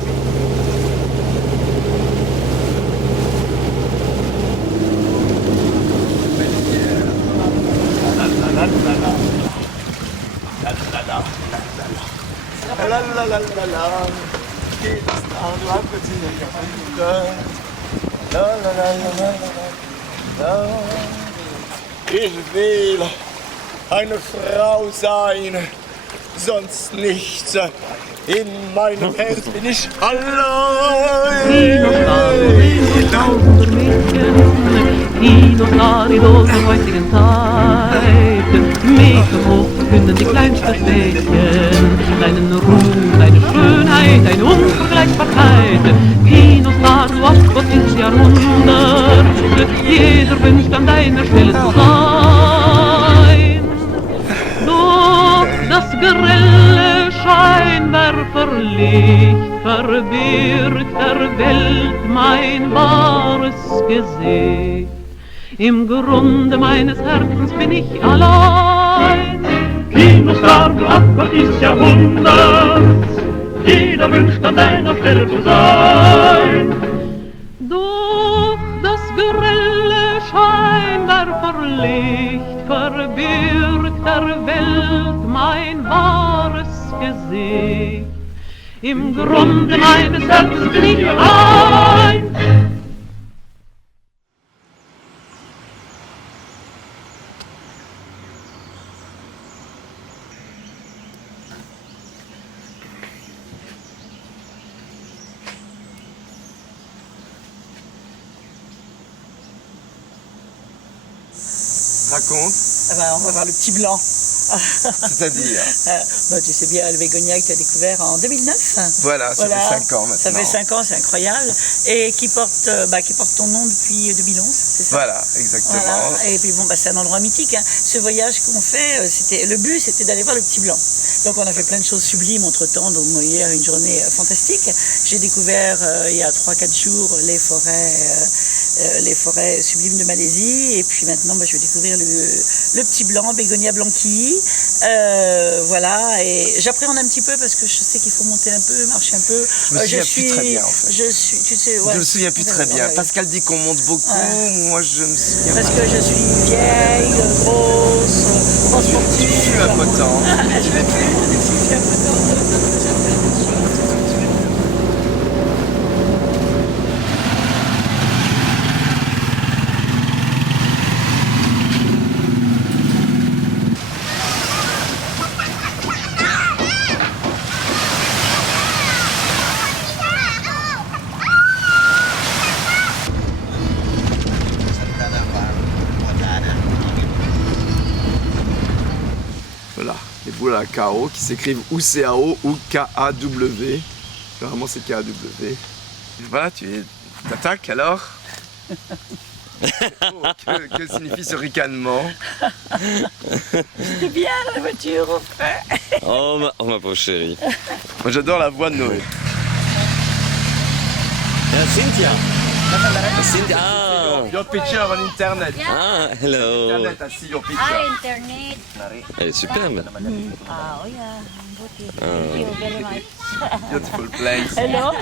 Ich will eine Frau sein, sonst nichts. In meinem Herz bin ich allein. Dinosaurier der heutigen Zeit, Meter hoch verkünden die kleinsten Städtchen, deinen Ruhm, deine Schönheit, deine Unvergleichbarkeit. Dinosaurier, ach Gott ins Jahrhundert, jeder wünscht an deiner Stelle zu sein. Doch das grelle Scheinwerferlicht verbirgt der Welt mein wahres Gesicht. Im Grunde meines Herzens bin ich allein. Kinostar, du Abgott dieses Jahrhunderts, jeder wünscht an deiner Stelle zu sein. Doch das grelle Scheinwerferlicht verbirgt der Welt mein wahres Gesicht. Im Grunde meines Herzens bin ich allein. Raconte, Ah ben, on va voir le petit blanc. c'est-à-dire. Tu sais bien, le bégonia que tu as découvert en 2009. Voilà, ça fait 5 ans Ça maintenant. fait 5 ans, c'est incroyable. Et qui porte ton nom depuis 2011, c'est ça? Voilà, exactement. Voilà. Et puis bon, c'est un endroit mythique. Hein. Ce voyage qu'on fait, le but c'était d'aller voir le petit blanc. Donc on a fait plein de choses sublimes entre-temps. Donc hier, une journée fantastique. J'ai découvert il y a 3-4 jours les forêts sublimes de Malaisie. Et puis maintenant, je vais découvrir le petit blanc, bégonia blanqui. Voilà, et j'appréhende un petit peu parce que je sais qu'il faut monter un peu, marcher un peu. Je me souviens plus très bien, en fait. Tu sais, ouais. Je me souviens plus très bien. Ouais. Pascal dit qu'on monte beaucoup, moi je me souviens Parce pas. que je suis vieille, grosse, pas Tu sportive. fumes un potent. Je vais plus, je suis un peu Voilà, les boules à KO qui s'écrivent ou CAO ou KAW. Généralement c'est KAW. Voilà, tu t'attaques alors. Oh, que signifie ce ricanement? C'est bien la voiture au frais. Oh ma pauvre chérie. Moi j'adore la voix de Noé. Cynthia. Cynthia. Ah. Your picture on internet. Ah, hello. Internet, I see your picture. Internet. Elle est superbe. Oh yeah, thank you very much. Beautiful place. Hello,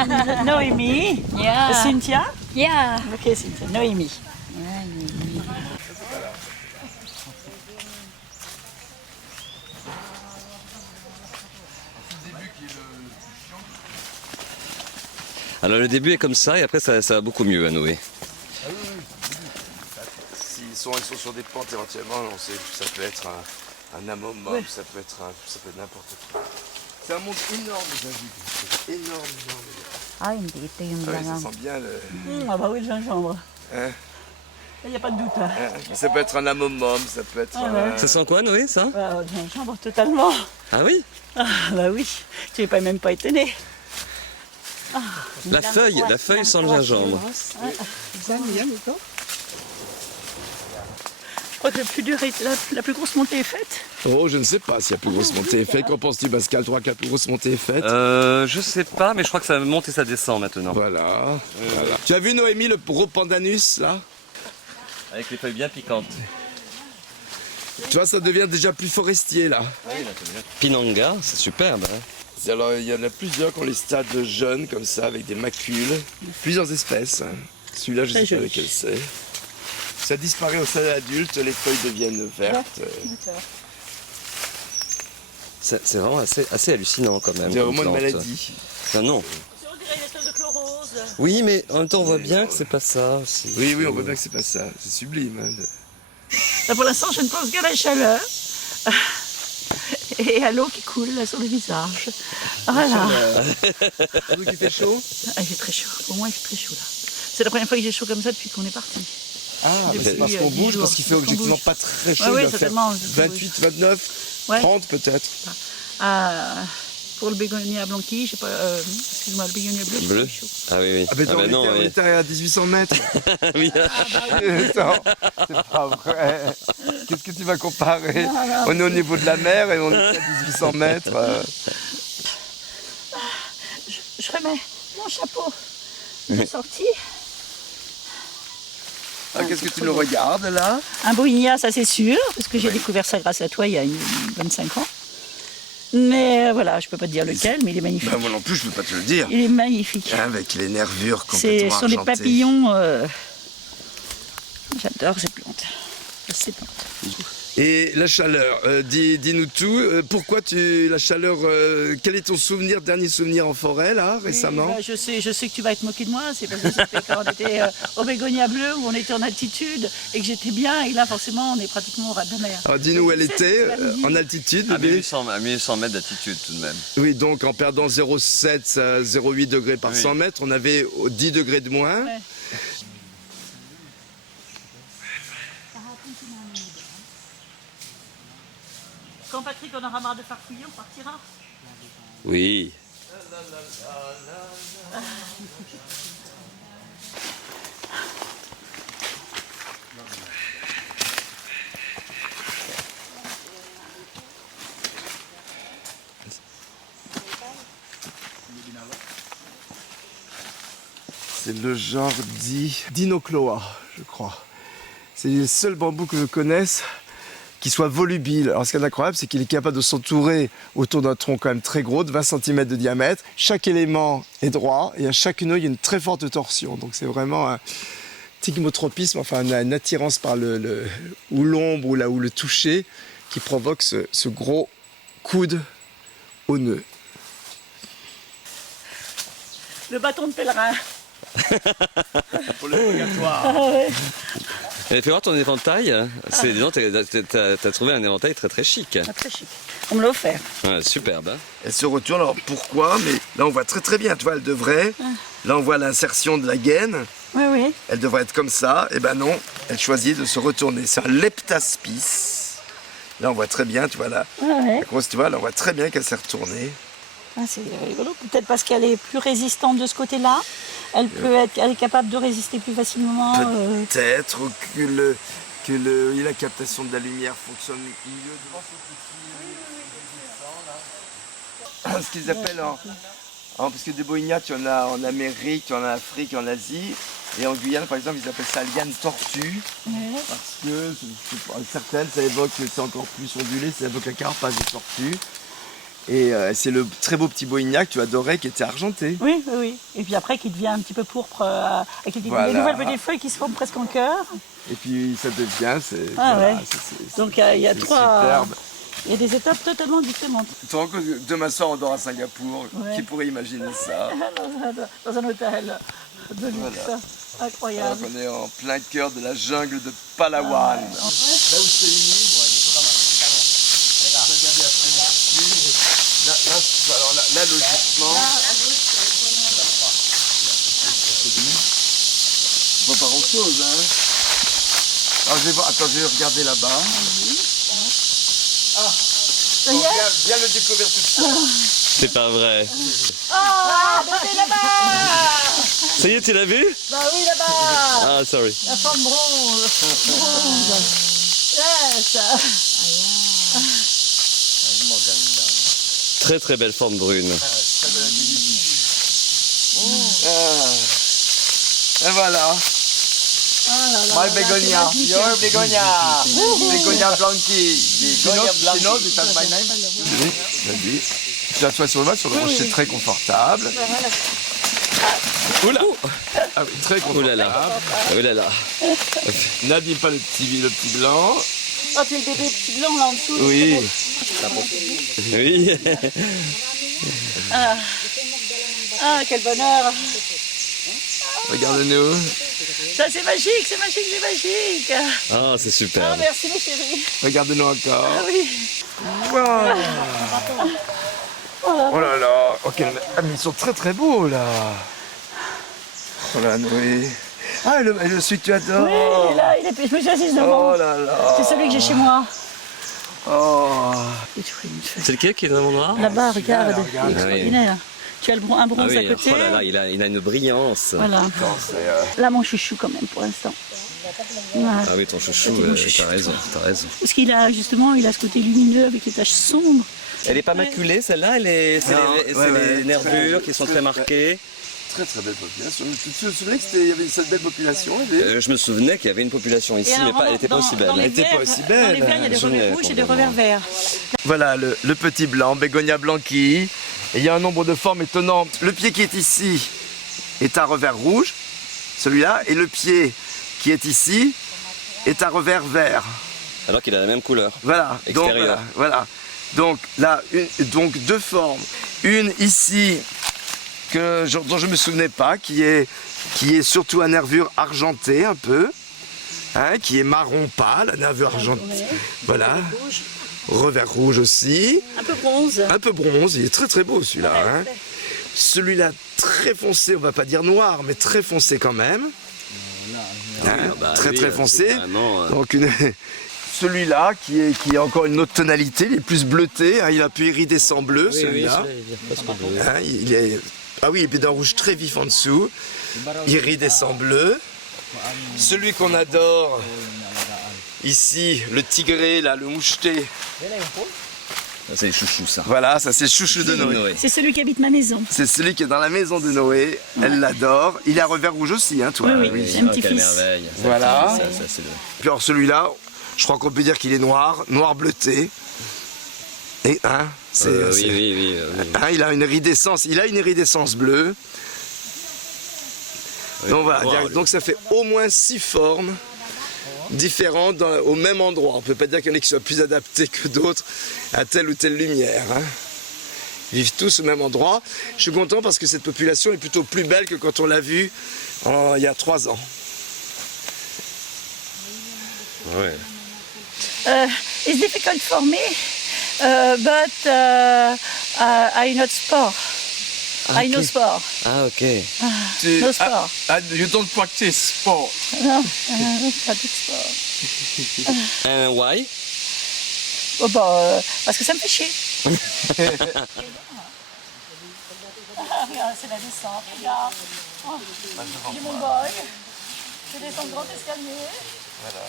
Noémie. Yeah. Cynthia. Yeah. Ok, Cynthia, Noémie. Alors le début est comme ça et après ça va beaucoup mieux à Noé. S'ils sont sur des pentes éventuellement, on sait que ça peut être un amomum, ça peut être n'importe quoi. C'est un monde énorme, j'ai vu. Énorme. Ah, hindi. Ito yung Ah oui, ça langang. sent bien le... Ah bah oui, le gingembre. Hein. Il n'y a pas de doute. Hein. Ça peut être un amomum, ça peut être... Ça sent quoi Noé ça? Ah, le gingembre totalement. Ah oui? Ah bah oui, tu n'es pas même pas étonné. La feuille sent le gingembre. Je crois que le plus dur est la plus grosse montée est faite. Oh, je ne sais pas si la plus grosse montée est faite. Qu'en penses-tu, Pascal? Tu crois que la plus grosse montée est faite? Je sais pas, mais je crois que ça monte et ça descend maintenant. Voilà. Tu as vu, Noémie, le Ropandanus, là? Avec les feuilles bien piquantes. Tu vois, ça devient déjà plus forestier, là. Pinanga, c'est superbe. Hein. Alors, il y en a plusieurs qui ont les stades jeunes, comme ça, avec des macules. Plusieurs espèces. Hein. Celui-là, je ne sais pas joli. lequel c'est. Ça disparaît au stade adulte, les feuilles deviennent vertes. C'est vraiment assez hallucinant quand même. C'est comme vraiment une plante. maladie. Ah non. On dirait une espèce de chlorose. Oui, mais en même temps on voit bien que c'est pas ça aussi. Oui, on voit bien que c'est pas ça. C'est sublime. Hein. Là, pour l'instant, je ne pense qu'à la chaleur. Et à l'eau qui coule là, sur le visage. Voilà. Il fait chaud? Ah, il fait très chaud. Pour moi, il fait très chaud là. C'est la première fois que j'ai chaud comme ça depuis qu'on est parti. Ah, Depuis, c'est parce qu'on 10 bouge, jours. parce qu'il fait Parce qu'on objectivement bouge. pas très chaud. Ouais, il oui, va faire certainement. 28, 29, Ouais. 30 peut-être. Pour le bégonia blanqui, je sais pas, excuse-moi, le bégonia bleu, Bleu. c'est chaud. Ah oui, oui. Ah, mais Ah bah non, on oui. était à 1800 mètres. Oui. Attends, c'est pas vrai. Qu'est-ce que tu vas comparer? On est au niveau de la mer et on est à 1800 mètres. Je remets mon chapeau de sortie. Ah, qu'est-ce que tu nous regardes là? Un bohigna, ça c'est sûr, parce que j'ai découvert ça grâce à toi il y a 25 ans. Mais voilà, je peux pas te dire lequel, mais il est magnifique. Bah, moi non plus, je peux pas te le dire. Il est magnifique. Avec les nervures Ce complètement sont des argentées. papillons. J'adore ces plantes. Ces plantes. Et la chaleur, dis-nous tout. Pourquoi la chaleur, quel est ton dernier souvenir en forêt là, récemment? Oui, bah, je sais que tu vas te moquer de moi, c'est parce que c'était quand on était au Bégonia Bleu, où on était en altitude, et que j'étais bien, et là forcément on est pratiquement au ras de la mer. Alors dis-nous où elle était, c'est en altitude. À 1800 mètres d'altitude tout de même. Oui, donc en perdant 0,7 à 0,8 degrés par 100 mètres, on avait 10 degrés de moins. Ouais. Quand Patrick on aura marre de farfouiller, on partira. Oui. C'est le genre d'Inocloa, je crois. C'est le seul bambou que je connaisse qui soit volubile. Alors ce qui est incroyable, c'est qu'il est capable de s'entourer autour d'un tronc quand même très gros, de 20 cm de diamètre. Chaque élément est droit et à chaque nœud, il y a une très forte torsion. Donc c'est vraiment un stigmotropisme, enfin une attirance par ou l'ombre ou le toucher qui provoque ce gros coude au nœud. Le bâton de pèlerin. Pour le purgatoire. Ah ouais. Fais voir ton éventail. T'as trouvé un éventail très très chic. Ah, très chic. On me l'a offert. Ouais, superbe. Hein. Elle se retourne, alors pourquoi? Mais là on voit très bien, tu vois, elle devrait. Là on voit l'insertion de la gaine. Oui, oui. Elle devrait être comme ça. Et ben non, elle choisit de se retourner. C'est un leptaspice. Là on voit très bien, tu vois là. Ah ouais. La grosse, tu vois, là on voit très bien qu'elle s'est retournée. Ah, c'est rigolo. Peut-être parce qu'elle est plus résistante de ce côté-là. Elle est capable de résister plus facilement. Peut-être que la captation de la lumière fonctionne mieux devant ce qu'ils appellent parce que des bohignas, tu en as en Amérique, tu en as en Afrique, en Asie. Et en Guyane, par exemple, ils appellent ça liane tortue. Ouais. Parce que certaines, ça évoque, c'est encore plus ondulé, ça évoque la carapace de tortue. Et c'est le très beau petit bohigna que tu adorais qui était argenté. Oui, oui, oui. Et puis après, qui devient un petit peu pourpre, avec des nouvelles petites feuilles qui se forment presque en cœur. Et puis ça devient, Donc il y a trois. Superbe. Il y a des étapes totalement différentes. Tu te rends compte que demain soir on dort à Singapour? Ouais. Qui pourrait imaginer ça? Dans un hôtel de luxe. Voilà. Incroyable. Alors qu'on est en plein cœur de la jungle de Palawan. Là où c'est humide, regardez après là, logiquement, on voit pas grand chose, hein. Alors je vais regarder là-bas. Viens le découvrir tout de suite. C'est pas vrai. Ah, c'est là-bas. Ça y est, tu l'as vu? Bah oui, là-bas. Ah, sorry. La forme bronze. Yes. Très très belle forme brune. Et voilà. My begonia. Your begonia. Begonia blanqui. You know that's my name? Oui, vas-y. Tu t'assois sur le rocher très confortable. Oula! Ah oui, très confortable. Oulala. Oulala. N'abîme pas le petit blanc. Oh, tu es le bébé petit blanc là en dessous. Oui. Oui. Ah, quel bonheur. Regarde-nous. Ça, c'est magique, c'est magique, c'est magique. Ah, c'est Ah, superbe. merci mes chéris. Regarde-nous encore. Ah oui. Wow. Oh là là. Ok, ah, mais ils sont très très beaux là. Oh là, Noé. Ah, le celui que tu adores. Oui, il est là, je me suis assise devant. Oh là là. C'est celui que j'ai chez moi. Oh. C'est lequel qui est dans mon noir? Là-bas, regarde, il est Ah oui. extraordinaire. Tu as un bronze Ah oui, à côté. oh là là, il a une brillance. Voilà. Là, mon chouchou quand même pour l'instant. Voilà. Ah oui, ton chouchou, Mon chouchou. t'as raison. Parce qu'il a justement, il a ce côté lumineux avec les taches sombres. Elle est pas maculée celle-là, c'est les nervures qui sont très marquées. très très belle population. Tu te souvenais qu'il y avait cette belle population? Je me souvenais qu'il y avait une population ici, mais elle n'était pas aussi belle. Dans les Elle était pas verts, aussi belle. Dans les verts, il y a des revers rouges et des revers verts. Voilà le petit blanc, Bégonia blanqui. Et il y a un nombre de formes étonnantes. Le pied qui est ici est à revers rouge, celui-là, et le pied qui est ici est à revers vert. Alors qu'il a la même couleur. Voilà. Donc, Extérieur. voilà. Donc là, donc deux formes. Une ici dont je me souvenais pas, qui est surtout à nervure argentée un peu, hein, qui est marron pâle, à nervure argentée. Voilà. Revers rouge aussi. Un peu bronze. Un peu bronze, il est très très beau celui-là. Hein. Celui-là très foncé, on va pas dire noir, mais très foncé quand même. Hein, très très foncé. Donc celui-là qui est encore une autre tonalité, il est plus bleuté, hein, il a un peu iridescent bleu celui-là. Hein, ah oui, et puis d'un rouge très vif en dessous, iridescent bleu. Celui qu'on adore ici, le tigré, là, le moucheté. C'est les chouchous, ça. Voilà, ça c'est le chouchou de Noé. C'est celui qui habite ma maison. C'est celui qui est dans la maison de Noé, elle l'adore. Il a revers rouge aussi, hein, toi. Oui, oui. Un petit Quelle fils. merveille. Voilà. C'est le... Puis alors celui-là, je crois qu'on peut dire qu'il est noir bleuté. Et hein, oui. hein, il a une iridescence bleue. Oui, Donc voilà, voir, donc ça fait au moins 6 formes différentes au même endroit. On ne peut pas dire qu'il y en a qui soient plus adaptés que d'autres à telle ou telle lumière. Hein. Ils vivent tous au même endroit. Je suis content parce que cette population est plutôt plus belle que quand on l'a vue il y a 3 ans. Ouais. It's difficult for me, but I not sport. I know sport. Ah, ok. No sport. You don't practice sport. Non, pas de sport. And why? Oh, bah, parce que ça me fait chier. Regarde, c'est la descente. Regarde. Oh, j'ai mon boy. Je descends le grand escalier. Voilà.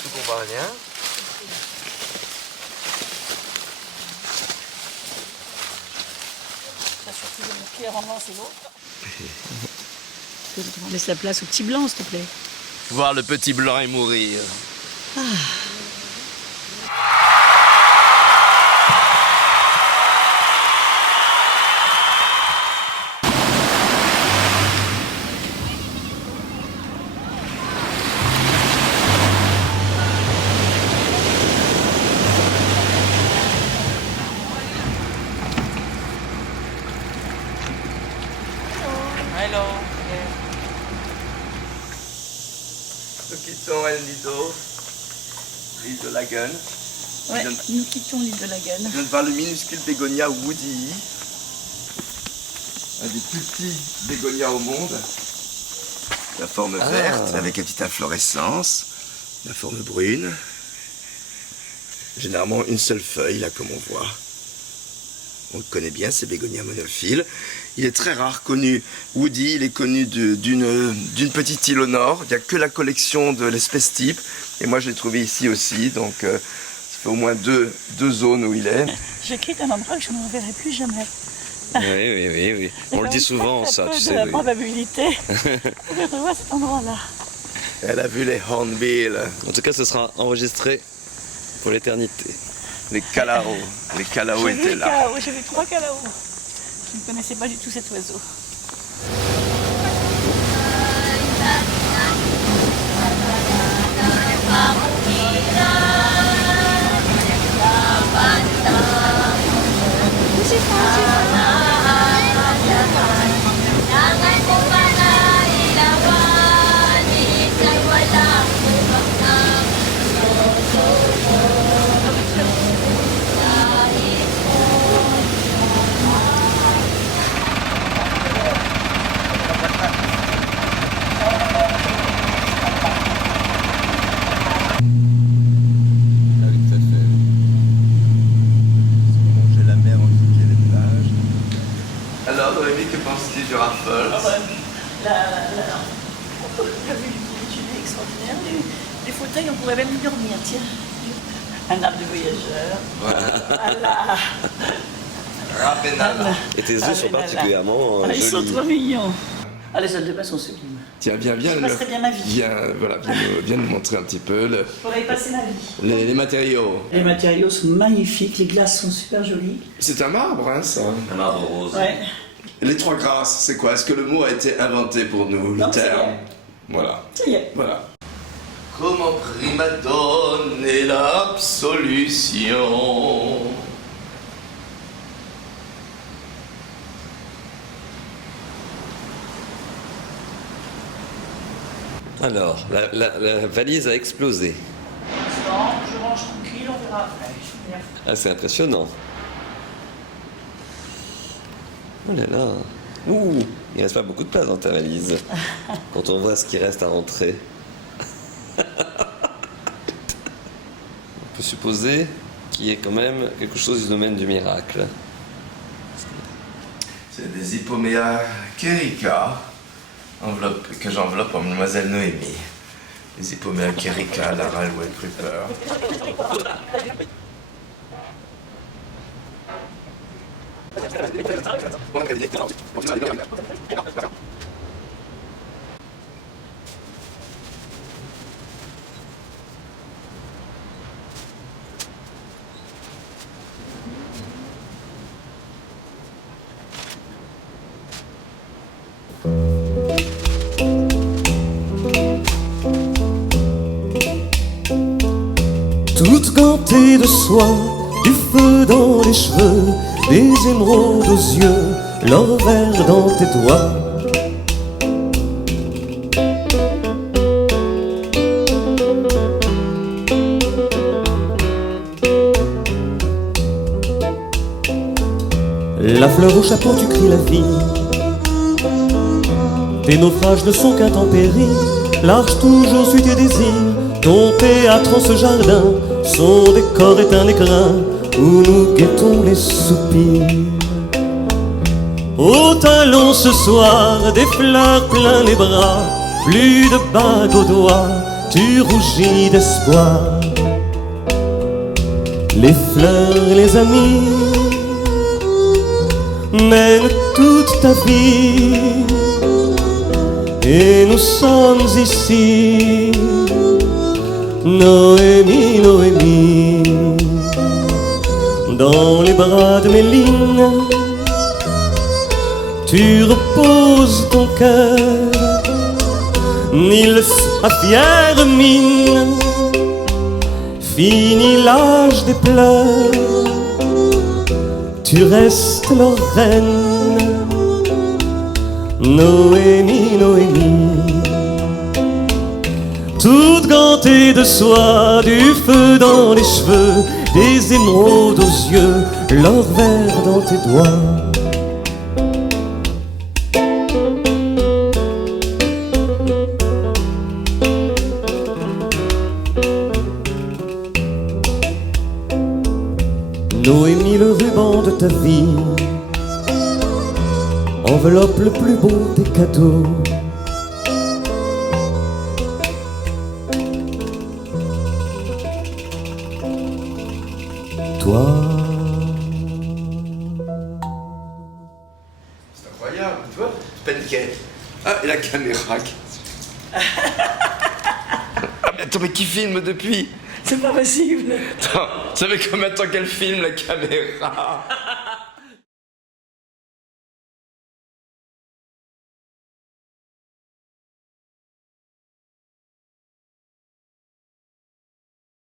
Tu comprends rien? Surtout mon pied rendement, c'est l'autre. Laisse la place au petit blanc, s'il te plaît. Voir le petit blanc et mourir. Hello. Nous quittons El Nido, l'île de Lagan. Ouais, nous quittons l'île de Lagan. Je viens de voir le minuscule bégonia Woody, un des plus petits bégonias au monde. La forme verte avec une petite inflorescence, la forme brune. Généralement une seule feuille, là comme on voit. On le connaît bien, c'est bégonia monophylle. Il est très rare connu. Woody, il est connu d'une petite île au nord. Il n'y a que la collection de l'espèce type. Et moi, je l'ai trouvé ici aussi. Donc, ça fait au moins deux zones où il est. Je quitte un endroit que je ne reverrai plus jamais. Oui. On le dit souvent, ça, tu sais. La oui. probabilité de revoir cet endroit-là. Elle a vu les hornbills, En tout cas, ce sera enregistré pour l'éternité. les calaos. Les calaos étaient là. J'ai vu 3 calaos. Je ne connaissais pas du tout cet oiseau. J'ai la mer en dessous des plages. Alors, Noémie, que penses-tu du Raffles? La vue du est extraordinaire. fauteuil, on pourrait même y dormir, tiens. Un arbre de voyageur. Voilà. Rabenala. Et tes œufs sont particulièrement Ils sont jolis. trop mignons. Ah, les salles de bain sont sublimes. Tiens, viens, Je passerai bien ma vie. viens nous montrer un petit peu Je pourrais y passer ma vie. les matériaux. Les matériaux sont magnifiques, les glaces sont super jolies. C'est un marbre, hein, ça. Un marbre rose. Ouais. Les trois grâces, c'est quoi? Est-ce que le mot a été inventé pour nous, le Non, c'est terme? vrai. Voilà. Ça y est. Voilà. Comment prima donner l'absolution? Alors, la valise a explosé. Non, je range tranquille, on verra après. Ah, c'est impressionnant. Oh là là. Ouh, il reste pas beaucoup de place dans ta valise. Quand on voit ce qui reste à rentrer. On peut supposer qu'il y ait quand même quelque chose du domaine du miracle. C'est des Hippomea Querica que j'enveloppe en Mademoiselle Noémie. Les Hippomea Querica, Lara Louet Kruper. Toute gantée de soie, du feu dans les cheveux, des émeraudes aux yeux, l'or vert dans tes doigts. La fleur au chapeau, tu cries la vie. Tes naufrages ne sont qu'intempéries, large toujours suit tes désirs. Ton théâtre en ce jardin, son décor est un écrin où nous guettons les soupirs. Au talon ce soir, des fleurs plein les bras, plus de bagues aux doigts, tu rougis d'espoir. Les fleurs et les amis mènent toute ta vie, et nous sommes ici, Noémie, Noémie, dans les bras de Méline, tu reposes ton cœur, Nils à fière mine, fini l'âge des pleurs, tu restes leur reine, Noémie, Noémie. Toute gantée de soie, du feu dans les cheveux, des émeraudes aux yeux, l'or vert dans tes doigts. Noémie, le ruban de ta vie enveloppe le plus beau des cadeaux. Toi. C'est incroyable, tu vois? Paniquet. Ah, et la caméra. Ah, mais attends, mais qui filme depuis? C'est pas possible. Attends, ça fait combien de temps qu'elle filme la caméra?